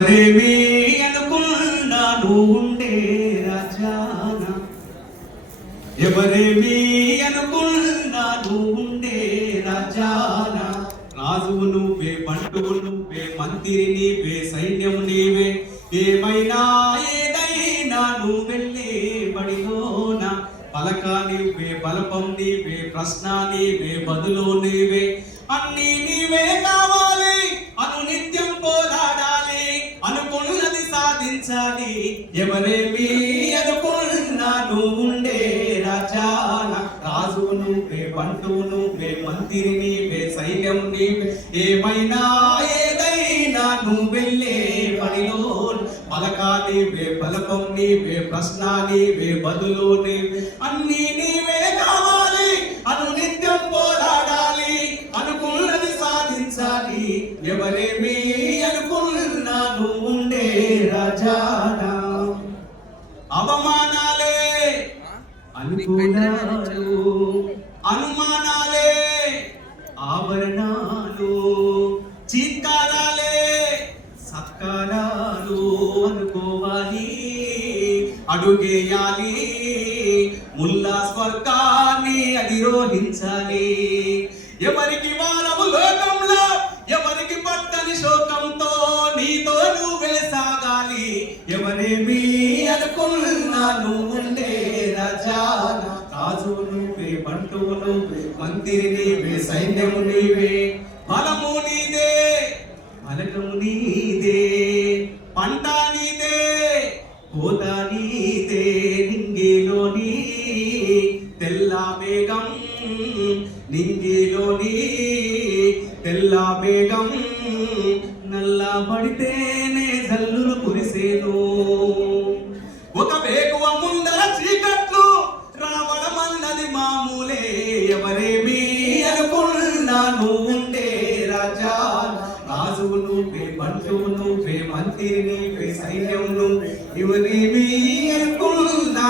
ఎవరేమి అనుకున్నా నువ్వుండే రాజాన, ఎవరేమి అనుకున్నా నువ్వుండే రాజాన. రాజువు నువ్వే, బంటువు నువ్వే, మంత్రి నీవే, సైన్యం నీవే. ఏమైనా ఏదైనా నువ్వు వెళ్ళే బడిలోన పలక నీవే, బలపం నీవే, ప్రశ్న నీవే, బదులు నీవే. అన్నీ నీవే కావాలి, అనునిత్యం పోరాడాలి, అనుకున్నది సాధించాలి. ఎవరేమి అనుకున్నా నువ్వుండే రాజాన. రాజువు నువ్వే, బంటువు నువ్వే, మంత్రి నీవే, సైన్యం నీవే. ఏమైనా ఏదైనా నువ్వు వెళ్ళే పనిలో పలక నీవే, బలపం నీవే, ప్రశ్న నీవే, బదులు నీవే. అన్నీ నీవే కావాలి, అనునిత్యం పోరాడాలి, అనుకున్నది సాధించాలి. ఎవరేమి అనుకున్నా నువ్వుండే రాజాన. అవమానాలే అనుకున్నాడు, అనుమానాలే ఆభరణాలు, చీత్కారాలే సత్కారాలు అనుకోవాలి, అడుగేయాలి, ముల్లా స్వర్గాన్ని అధిరోహించాలి. ఎవరికి వారము లోకంలో, ఎవరికి పట్టని శోకంతో నీతో నువ్వే సాగాలి. ఎవరేమి అనుకున్నా నువ్వుండే రాజాన. రాజు నువ్వే, బంటువు నువ్వే, మంత్రి నీవే, సైన్యం నీవే. బలము నీదే, బలకము నీదే, పంట నీదే, కోత నీదే. నింగిలోని తెల్ల మేఘం, నింగిలోని తెల్ల మేఘం నల్లబడితేనే జల్లులు కురిసేను. ఒక వేకువ ముందర చీకట్లు రావడం అన్నది మామూలే. ఎవరేమి అనుకున్నా నువ్వుండే రాజా. రాజువు నువ్వే, బంటువు నువ్వే, మంత్రి నీవే, సైన్యం నువ్వే. ఎవరేమి అనుకున్నా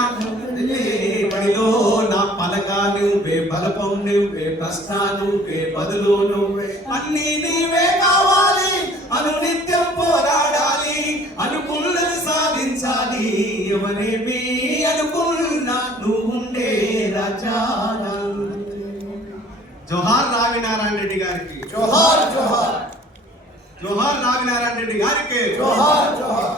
పనిలో నా పలక నువ్వే, బలపం నువ్వే, ప్రశ్న నువ్వే, బదులు నువ్వే. అన్నీ నీవే కావాలి, అనునిత్యం పోరాడాలి, అనుకున్నది సాధించాలి. ఎవరేమి అనుకున్నా నువ్వుండే రాజాన. జోహార్ రావినారాయణ రెడ్డి గారికి. జోహార్ జోహార్. జోహార్ రావినారాయణ రెడ్డి గారికి. జోహార్ జోహార్.